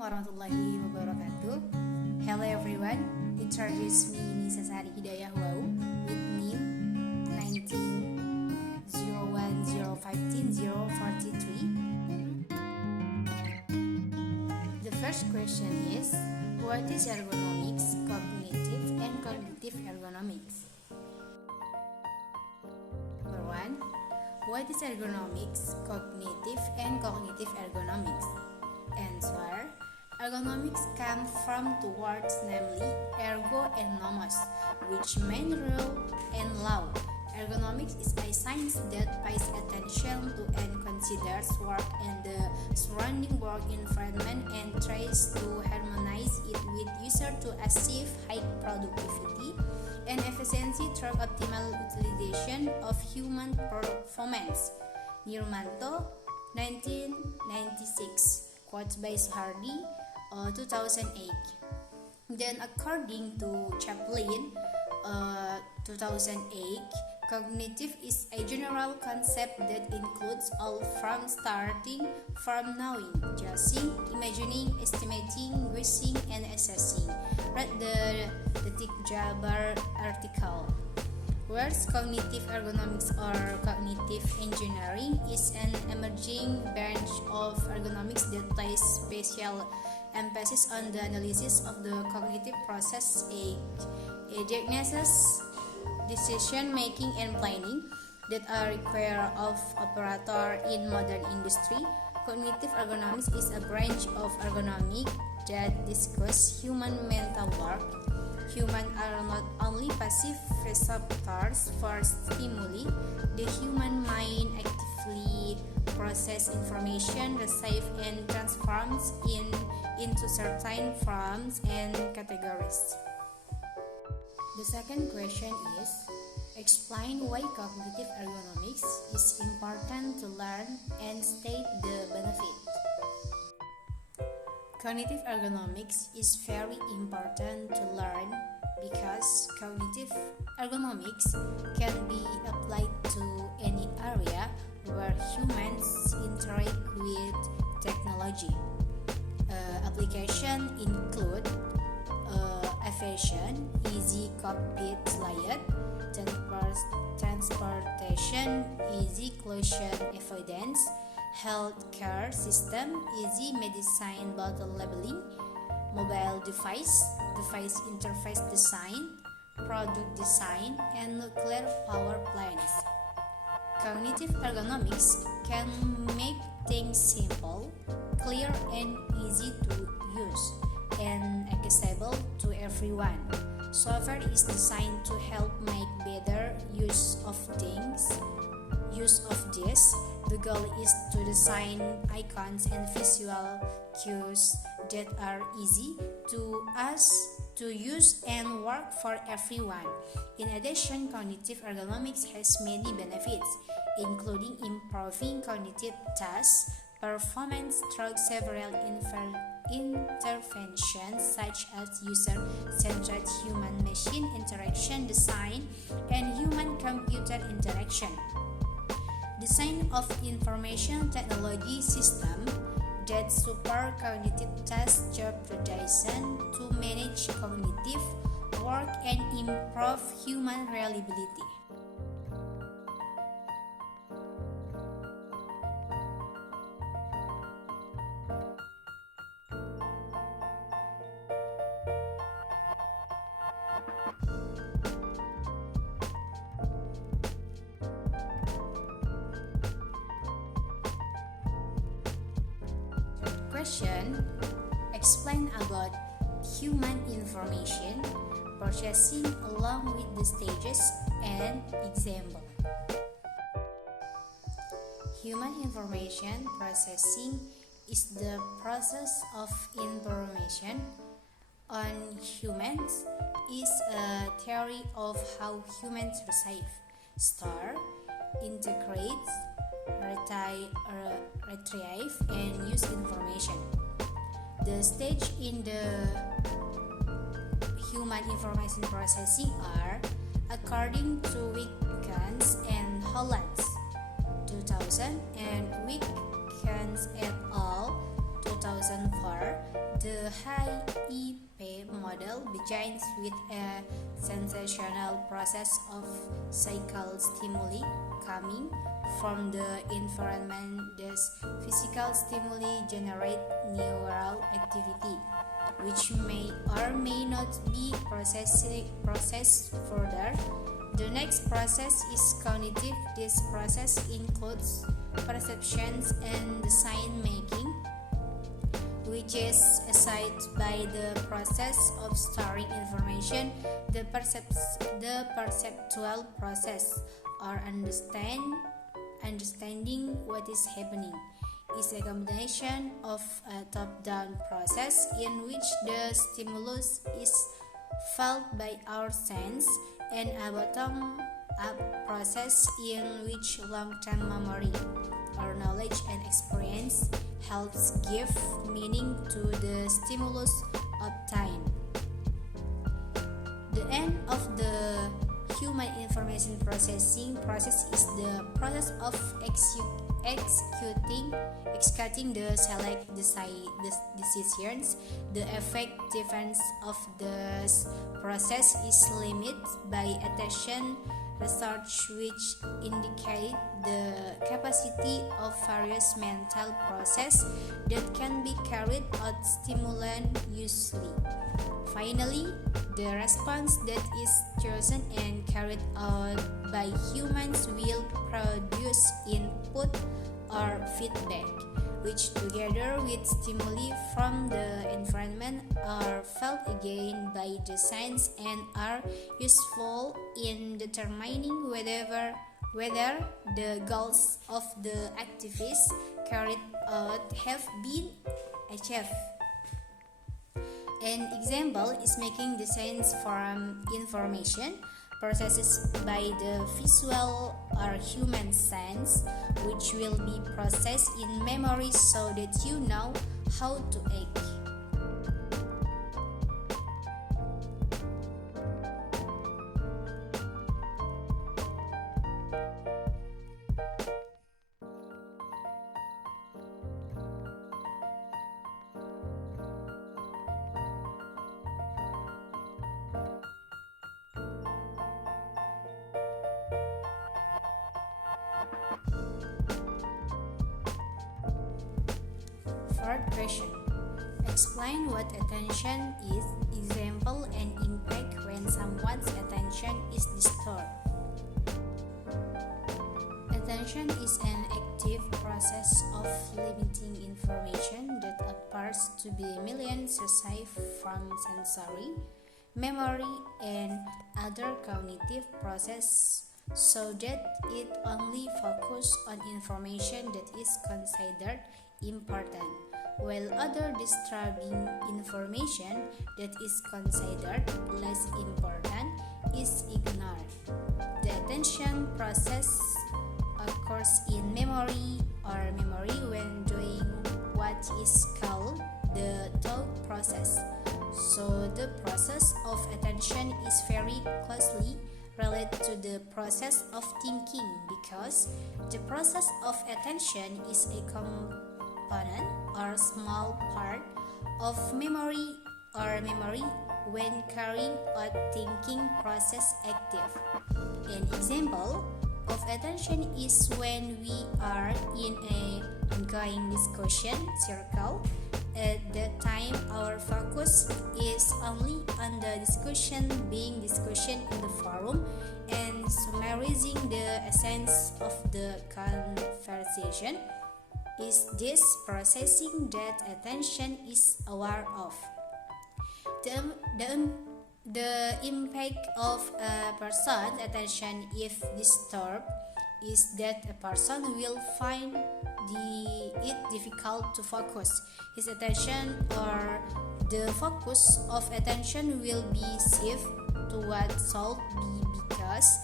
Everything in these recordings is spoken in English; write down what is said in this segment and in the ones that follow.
warahmatullahi wabarakatuh. Hello everyone, introduce me Nisa Sari Hidayah Wau with name 1901015043. The first question is, what is ergonomics, cognitive and cognitive ergonomics? Number 1. What is ergonomics, cognitive and cognitive ergonomics? Answer. Ergonomics come from two words, namely ergo and nomos, which mean rule and law. Ergonomics is a science that pays attention to and considers work and the surrounding work environment and tries to harmonize it with user to achieve high productivity and efficiency through optimal utilization of human performance. Nirmanto, 1996. Quotes by Hardy, 2008. Then according to Chaplin, 2008, cognitive is a general concept that includes all from starting from knowing, judging, imagining, estimating, wishing, and assessing. Read the Detik Jabar article. Whereas cognitive ergonomics or cognitive engineering is an emerging branch of ergonomics that places special emphasis on the analysis of the cognitive process, a diagnosis, decision making, and planning that are required of operator in modern industry. Cognitive ergonomics is a branch of ergonomics that discusses human mental work. Humans are not only passive receptors for stimuli. The human mind actively processes information, receives and transforms into certain forms and categories. The second question is, explain why cognitive ergonomics is important to learn and state the benefit. Cognitive ergonomics is very important to learn because cognitive ergonomics can be applied to any area where humans interact with technology. Applications include aviation, easy cockpit slide, transportation, easy collision avoidance, healthcare system, easy medicine bottle labeling, mobile device interface design, product design, and nuclear power plants. Cognitive ergonomics can make things simple, clear, and easy to use, and accessible to everyone. Software is designed to help make better use of things. The goal is to design icons and visual cues that are easy to use and work for everyone. In addition, cognitive ergonomics has many benefits, including improving cognitive task performance through several interventions such as user-centered human-machine interaction design and human-computer interaction. Design of information technology system that support cognitive task jeopardization to manage cognitive work and improve human reliability. Question: explain about human information processing along with the stages and example. Human information processing is the process of information on humans. Is a theory of how humans receive, store, integrate, retrieve, and use information. The stage in the human information processing are, according to Wickens and Hollands, 2000, and Wickens et al. 2004, the HIP model begins with a sensational process of cycle stimuli coming from the environment. Thus, physical stimuli generate neural activity, which may or may not be processed further. The next process is cognitive. This process includes perceptions and decision making, which is aside by the process of storing information. The perceptual process, or understanding what is happening, is a combination of a top-down process in which the stimulus is felt by our sense and a bottom-up process in which long-term memory or knowledge and experience helps give meaning to the stimulus of time. The end of the human information processing process is the process of executing the select decisions. The effectiveness of this process is limited by attention research, which indicate the capacity of various mental processes that can be carried out simultaneously. Finally, the response that is chosen and carried out by humans will produce input or feedback, which together with stimuli from the environment are felt again by the sense and are useful in determining whether the goals of the activities carried out have been achieved. An example is making decisions from information processed by the visual or human sense, which will be processed in memory so that you know how to act. Fourth question. Explain what attention is. Example and impact when someone's attention is disturbed. Attention is an active process of limiting information that appears to be millions received from sensory, memory, and other cognitive processes, so that it only focuses on information that is considered important, while other disturbing information that is considered less important is ignored. The attention process occurs in memory when doing what is called the thought process. So the process of attention is very closely related to the process of thinking, because the process of attention is a component or small part of memory when carrying out thinking process active. An example of attention is when we are in a ongoing discussion circle. At that time, our focus is only on the discussion in the forum and summarizing the essence of the conversation. Is this processing that attention is aware of. The impact of a person's attention if disturbed is that a person will find it difficult to focus his attention, or the focus of attention will be shifted to what should be, because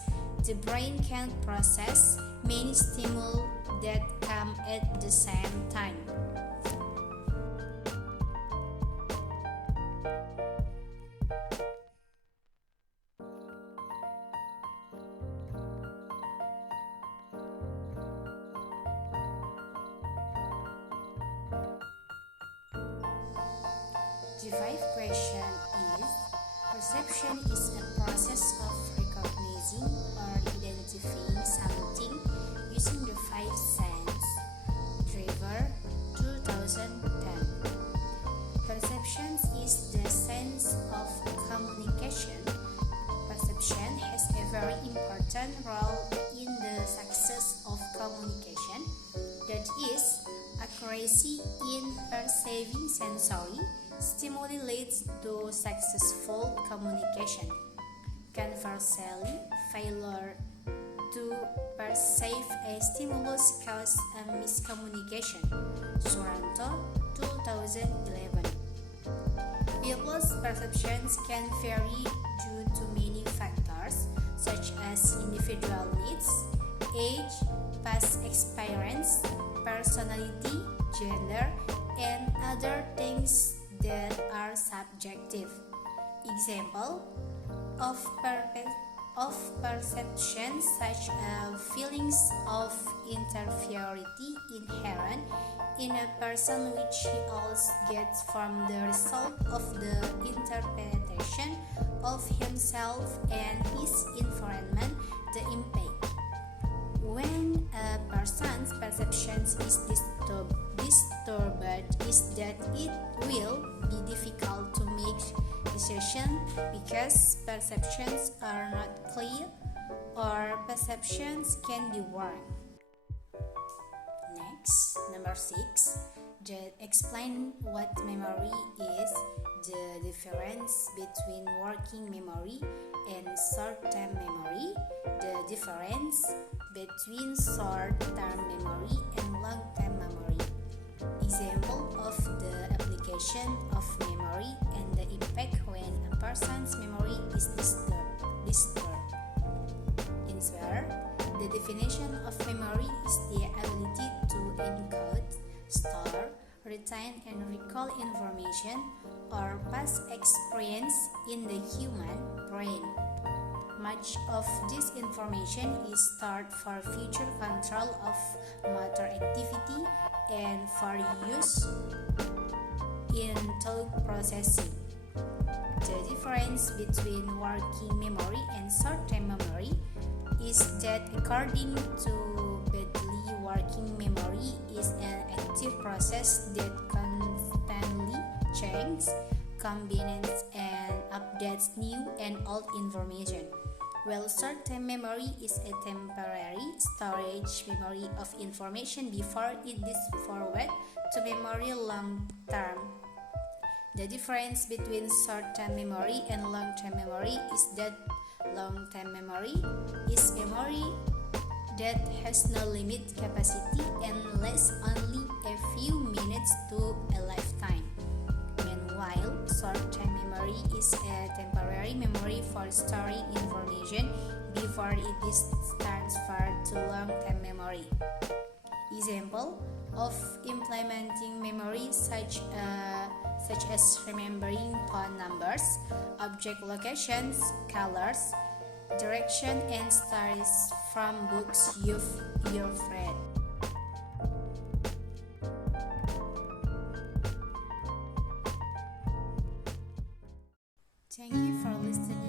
the brain can't process many stimuli that come at the same time. The fifth question is, perception is a process of recognizing or identifying something using the five senses. Trevor, 2010. Perception is the sense of communication. Perception has a very important role in the success of communication, that is, accuracy in perceiving sensory stimuli leads to successful communication. Conversely, failure to perceive a stimulus causes a miscommunication. Suranto, 2011. People's perceptions can vary due to many factors, such as individual needs, age, past experience, personality, gender, and other things that are subjective. Example of perceptions such as feelings of inferiority inherent in a person which he also gets from the result of the interpretation of himself and his environment, the impact. When a person's perception is disturbed is that it will be difficult to make decisions because perceptions are not clear or perceptions can be wrong. Next, number 6, that explain what memory is, the difference between working memory and short-term memory, the difference between short-term memory and long-term memory. Example of the application of memory and the impact when a person's memory is disturbed. In short, the definition of memory is the ability to encode, store, retain, and recall information or past experience in the human brain. Much of this information is stored for future control of motor activity and for use in thought processing. The difference between working memory and short-term memory is that according to Bedley, working memory is an active process that constantly changes, combines, and updates new and old information, while short-term memory is a temporary storage memory of information before it is forwarded to memory long-term. The difference between short-term memory and long-term memory is that long-term memory is memory that has no limit capacity and lasts only a few minutes to a lifetime. Meanwhile, short-term memory is a temporary memory for storing information before it is transferred to long-term memory. Example of implementing memory such as remembering phone numbers, object locations, colors, direction, and stories from books you've read. Thank you for listening.